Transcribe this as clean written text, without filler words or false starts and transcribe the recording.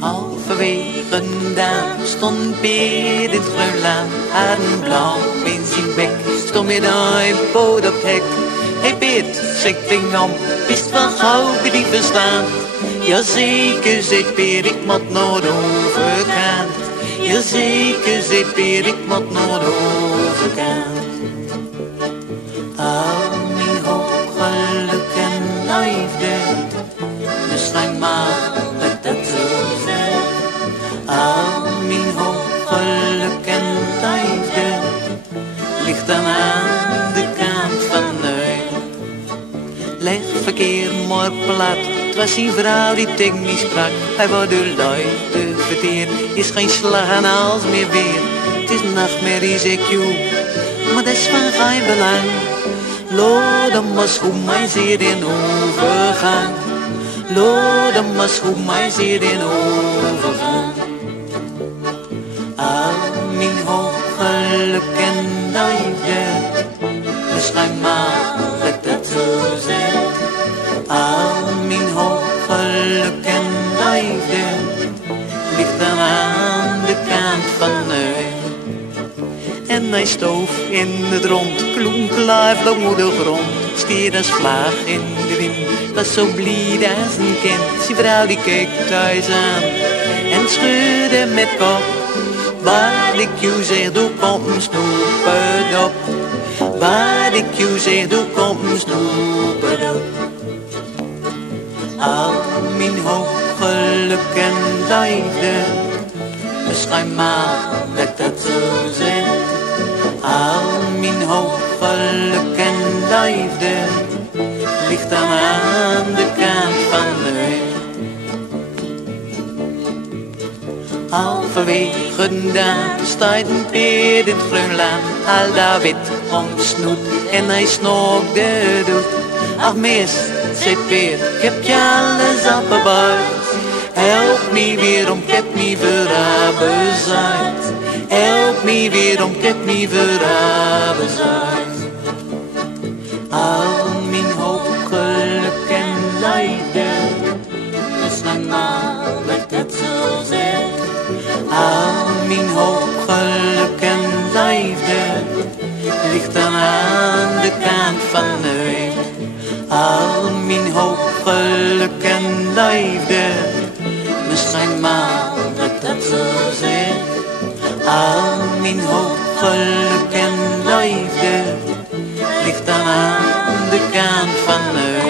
Halverwege daar stond Piet in het groenlaan, had een blauw in zijn bek, stond met een poot op het hek. Hey Piet, zegt ding om, wist wel gauw wie die verstaan. Jazeker, zegt Piet, ik moet naar de overkant. Jazeker, zegt Piet, ik moet naar de overkant. Al mijn hoop, geluk en liefde, dus schijn maar dat dat zo zijn. Al mijn hoop, geluk en liefde, ligt dan aan de kant van de leg verkeer maar plat. Het was die vrouw die tegen mij sprak. Hij wou de luide verteer. Is geen slag aan als meer weer. Het is nachtmerrie, zeg je, maar dat is van geen belang. Lo, dan was goed mij zeer in overgang. Lo, dan was goed mij zeer in overgang. Al mijn hoop, geluk en liefde, dus schijn maar dat dat zo zijn. Al mijn hoop, geluk en liefde, ligt dan aan de kant van de weg. En hij stoof in het rond, klonk live op de grond, stier als vlaag in de wind, was zo blij als een kind. Zijn vrouw die keek thuis aan en schudde met kop. Wat ik je zeg, doe komt een snoeperd op. Wat ik je zeg, doe komt een snoeperd op. Al mijn hoop, geluk en liefde, beschijn maar dat dat zo zijn. Al mijn hoop, geluk en liefde, ligt dan aan de kant van de weg. Halverwege daar staat een Piet in het groenlaan, al daar wit omsnoet en hij snorkte doet. Ach mis, zei Piet, ik heb je alles afgebuit. Help me weer om, ik heb me verabbezuid. Help me weer om, ik heb me verabbezuid. Al mijn hoop, geluk en liefde, dus lang maar dat het zo zijn. Al mijn hoop, geluk en liefde, ligt dan aan de kant van de weg. Al mijn hoop, geluk en liefde, misschien maar dat dat zo zijn. Al mijn hoop, geluk en liefde, ligt dan aan de kant van de weg.